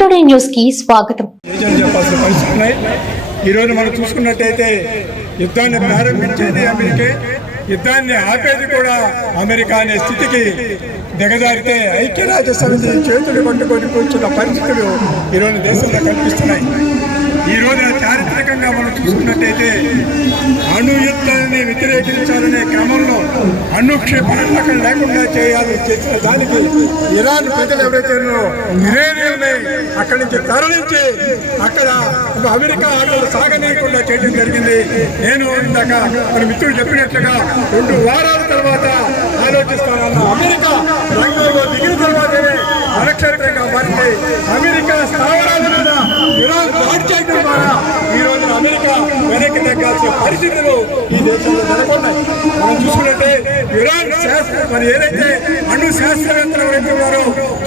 న్యూస్కి స్వాగతం. నిజం చెప్పాల్సిన ఈరోజు మనం చూసుకున్నట్టయితే యుద్ధాన్ని ప్రారంభించేది అమెరికే యుద్ధాన్ని ఆపేది కూడా అమెరికా అనే స్థితికి దిగజారితే ఐక్యరాజ్య సమితి చేతులు పట్టుకొని కూర్చున్న పరిస్థితులు ఈరోజు దేశంలో కనిపిస్తున్నాయి. ఈ రోజున చారిత్రకంగా మనం చూసుకున్నట్టయితే అణుయుద్ధాన్ని వ్యతిరేకించాలనే క్రమంలో అణుక్షేపణ లేకుండా చేయాలి చేసిన దానికి ఇరాన్ ప్రజలు ఎవరైతే ఉన్నారో అక్కడి నుంచి తరలించి అక్కడ అమెరికా ఆటలు సాగనీయకుండా చేయడం జరిగింది. నేను ఇందాక మన మిత్రుడు చెప్పినట్లుగా రెండు వారాల తర్వాత ఆలోచిస్తానన్న అమెరికా రంగంలో దిగిన తర్వాతనే అరక్షేత్రంగా మారింది అమెరికా స్థావరాల మీద ఇరాన్ దాడి చేయడం ద్వారా ఈ రోజు అమెరికా వెనక్కి తగ్గాల్సిన పరిస్థితులు ఈ దేశంలో నెలకొన్నాయి. మనం చూసుకున్నట్టే ఇరాన్ మరి ఏదైతే అణు శాస్త్రవేత్తలు ఎవరైతే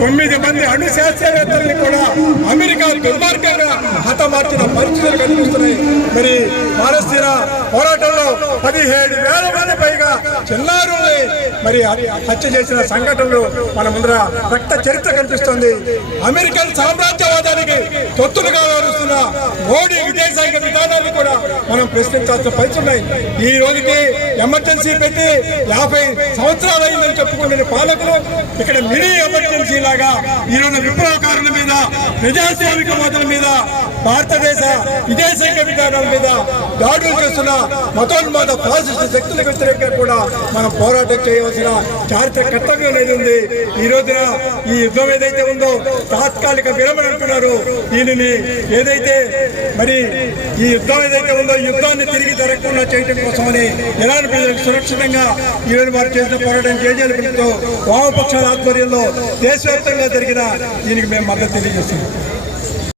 తొమ్మిది మంది అణు శాస్త్రవేత్తల్ని కూడా అమెరికా దుర్మార్గంగా హతమార్చిన పరిస్థితులు కనిపిస్తున్నాయి. మరి పాలస్తీనా పోరాటంలో పదిహేడు వేల మంది పైగా చిన్నారుల్ని మరి హత్య చేసిన సంఘటనలు మన ముందర రక్త చరిత్ర కనిపిస్తుంది. అమెరికన్ సామ్రాజ్యవాదానికి తొత్తులుగా వ్యవహరిస్తున్న మోడీ విదేశాంగ విధానాన్ని కూడా మనం ప్రశ్నించాల్సిన పరిచున్నాయి ఈ రోజుకి ఎమర్జెన్సీ పెట్టి యాభై సంవత్సరాలు అయిందని చెప్పుకుంటున్న పాలకులు ఇక్కడ మినీ ఎమర్జెన్సీ లాగా ఈ రోజు విప్లవకారుల మీద ప్రజాస్వామికవాదుల మీద భారతదేశ విదేశాంగ విధానాల మీద దాడులు చేస్తున్న మతోన్మాద ఫాసిస్ట్ శక్తులకు వ్యతిరేకంగా కూడా మనం పోరాటం చేయవలసిన చారిత్రక కర్తవ్యం అనేది ఉంది. ఈ రోజున ఈ యుద్ధం ఏదైతే ఉందో తాత్కాలిక విరమణ అంటున్నారు. దీనిని ఏదైతే మరి ఈ యుద్ధం ఏదైతే ఉందో యుద్ధాన్ని తిరిగి జరగకుండా చేయడం కోసమని ఇరాన్ ప్రజలకు సురక్షితంగా ఈ వారు చేసిన పోరాటం చేయాలి పిలుపుతో వామపక్షాల ఆధ్వర్యంలో దేశవ్యాప్తంగా జరిగిన దీనికి మేము మద్దతు తెలియజేస్తున్నాం.